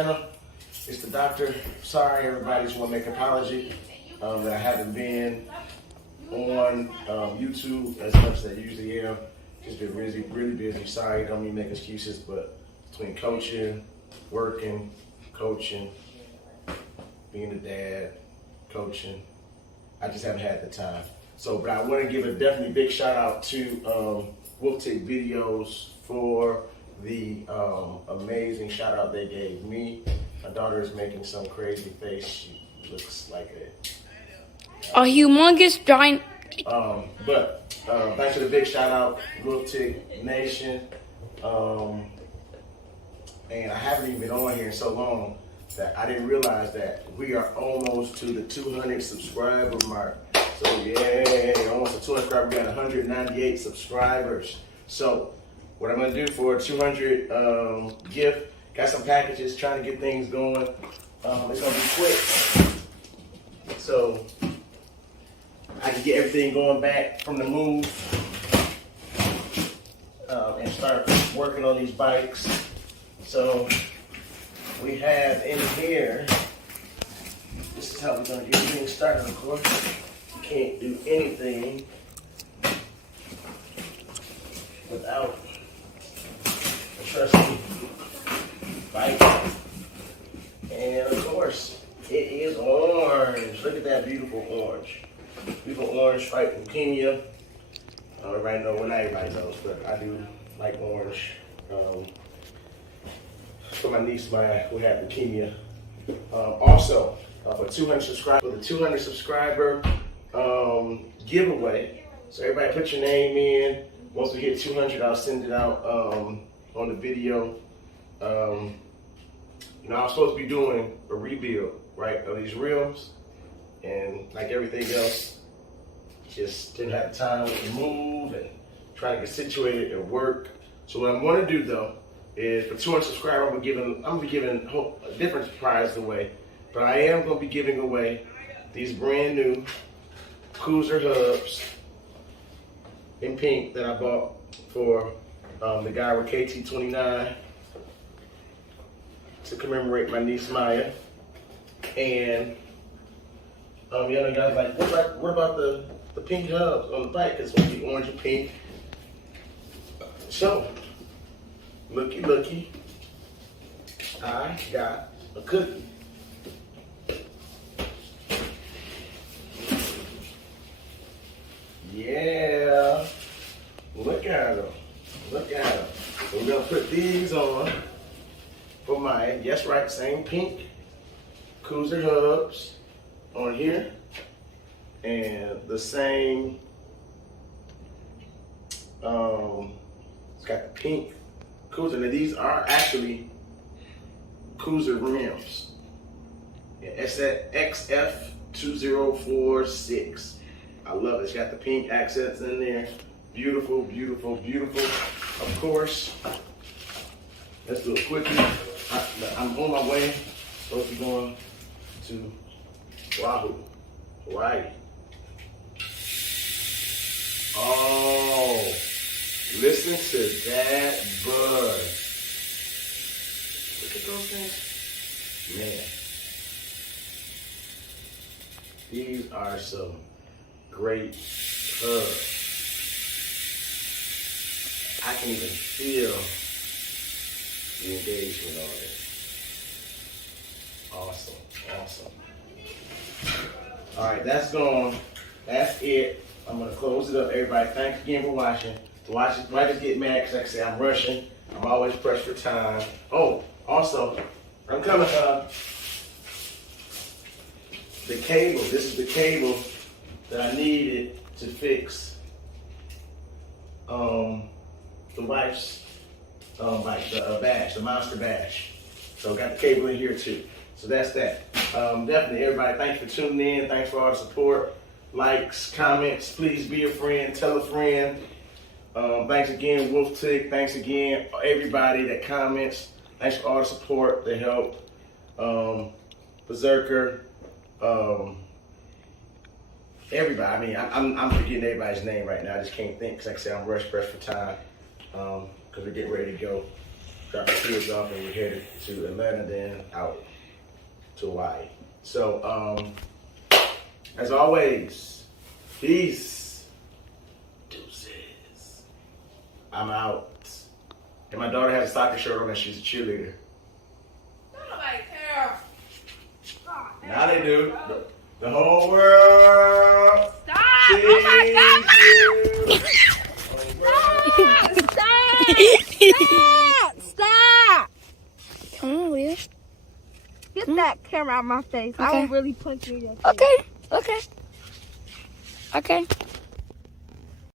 channel. It's the doctor. Sorry, everybody. Just want to make an apology that I haven't been on YouTube as much as I usually am. Just been busy, really busy. Sorry, don't mean make excuses, but between coaching, working, coaching, being a dad, coaching, I just haven't had the time. So, but I want to give a definitely big shout out to Wolftick Videos for the amazing shout out they gave me. My daughter is making some crazy face. She looks like a humongous giant. But thanks for the big shout out, Wolftick Nation. And I haven't even been on here in so long that I didn't realize that we are almost to the 200 subscriber mark. So yeah, almost a 200 subscribers. We got 198 subscribers. So what I'm gonna do for a 200 gift, got some packages, trying to get things going. It's gonna be quick. So I can get everything going back from the move and start working on these bikes. So we have in here, this is how we're gonna get things started, of course. You can't do anything without a trusty bike. And of course, it is orange. Look at that beautiful orange. Beautiful orange fight leukemia. Everybody know, well, not everybody knows, but I do like orange. For my niece, who had leukemia. Also, for 200 subscribers, for the 200 subscriber giveaway. So everybody put your name in. Once we hit 200, I'll send it out on the video. I was supposed to be doing a rebuild, right, of these rims, and like everything else, just didn't have the time to move and try to get situated and work. So what I'm going to do though is for 200 subscribers, I'm gonna be giving a different prize away, but I am going to be giving away these brand new Koozer hubs in pink that I bought for the guy with KT29 to commemorate my niece Maya. And the other guy's like, what about the pink hubs on the bike? It's going to be orange and pink. So, looky, I got a cookie. Yeah, look at them. Look at them. So we're gonna put these on for mine. Yes, right, same pink Koozer hubs on here, and the same. It's got the pink Koozer. Now these are actually Koozer rims. Yeah, it's that XF2046. I love it. It's got the pink accents in there. Beautiful, beautiful, beautiful. Of course, let's do a quickie. I'm on my way. Supposed to be going to Oahu, Hawaii. Oh, listen to that buzz. Look at those things. Man, these are some great hubs. I can even feel the engagement on it. Awesome, awesome. All right, that's gone. That's it. I'm gonna close it up, everybody. Thanks again for watching. Why just get mad? Because like I say, I'm rushing. I'm always pressed for time. Oh, also, I'm coming the cable. This is the cable that I needed to fix the wife's like the bash, the monster bash. So got the cable in here too. So that's that. Definitely everybody, thanks for tuning in. Thanks for all the support. Likes, comments, please be a friend, tell a friend. Thanks again, Wolftick. Thanks again, everybody that comments. Thanks for all the support, the help. Berserker, everybody. I mean, I'm forgetting everybody's name right now. I just can't think because, like I said, I'm pressed for time because we're getting ready to go. drop the kids off, and we're headed to Atlanta, then out to Hawaii. So, as always, peace. Deuces. I'm out. And my daughter has a soccer shirt on and she's a cheerleader. Nobody care. Now they do. The whole world. Stop! Oh my God! Stop! Come on, Leah. Get that camera out of my face. I Okay. will really punch you in your face. Okay. Okay. Okay.